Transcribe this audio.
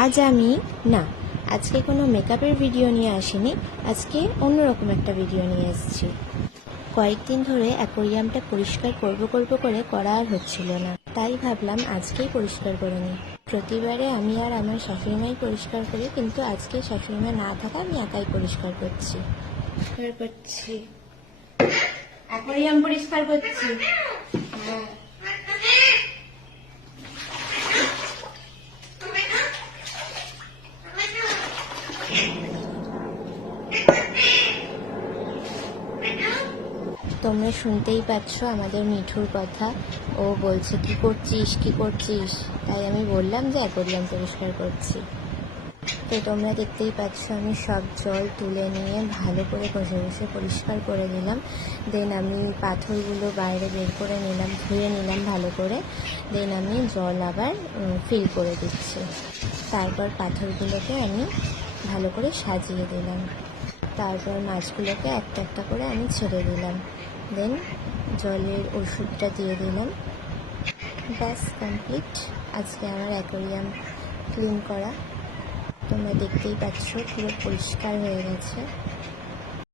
আজ আমি না আজকে কোনো মেকআপের ভিডিও নিয়ে আসিনি। আজকে অন্যরকম একটা ভিডিও নিয়ে এসেছি। কয়েকদিন ধরে অ্যাকোয়ারিয়ামটা পরিষ্কার করব করে করা আর হচ্ছিল না, তাই ভাবলাম আজকেই পরিষ্কার করে নিই। প্রতিবারে আমি আর আমার শাশুড়িমাই পরিষ্কার করি, কিন্তু আজকে শাশুড়িমা না থাকা আমি একাই পরিষ্কার করছি। অ্যাকোয়ারিয়াম পরিষ্কার করছি। হ্যাঁ, তোমরা শুনতেই পাচ্ছ আমাদের মিঠুর কথা। ও বলছে কি করছিস, তাই আমি বললাম যে অ্যাকোয়ারিয়াম পরিষ্কার করছি। তো তোমরা দেখতেই পাচ্ছ আমি সব জল তুলে নিয়ে ভালো করে ঘষে ঘষে পরিষ্কার করে দিলাম। দেন আমি পাথরগুলো বাইরে বের করে নিলাম, ধুয়ে নিলাম ভালো করে। দেন আমি জল আবার ফিল করে দিচ্ছি। তারপর পাথরগুলোকে আমি ভালো করে সাজিয়ে দিলাম। তারপর মাছগুলোকে একটা একটা করে আমি ছেড়ে দিলাম। দেন জলের ওষুধটা দিয়ে দিলাম। ব্যাস কমপ্লিট আজকে আমার অ্যাকোয়ারিয়াম ক্লিন করা। তোমরা দেখতেই পাচ্ছ পুরো পরিষ্কার হয়ে গেছে।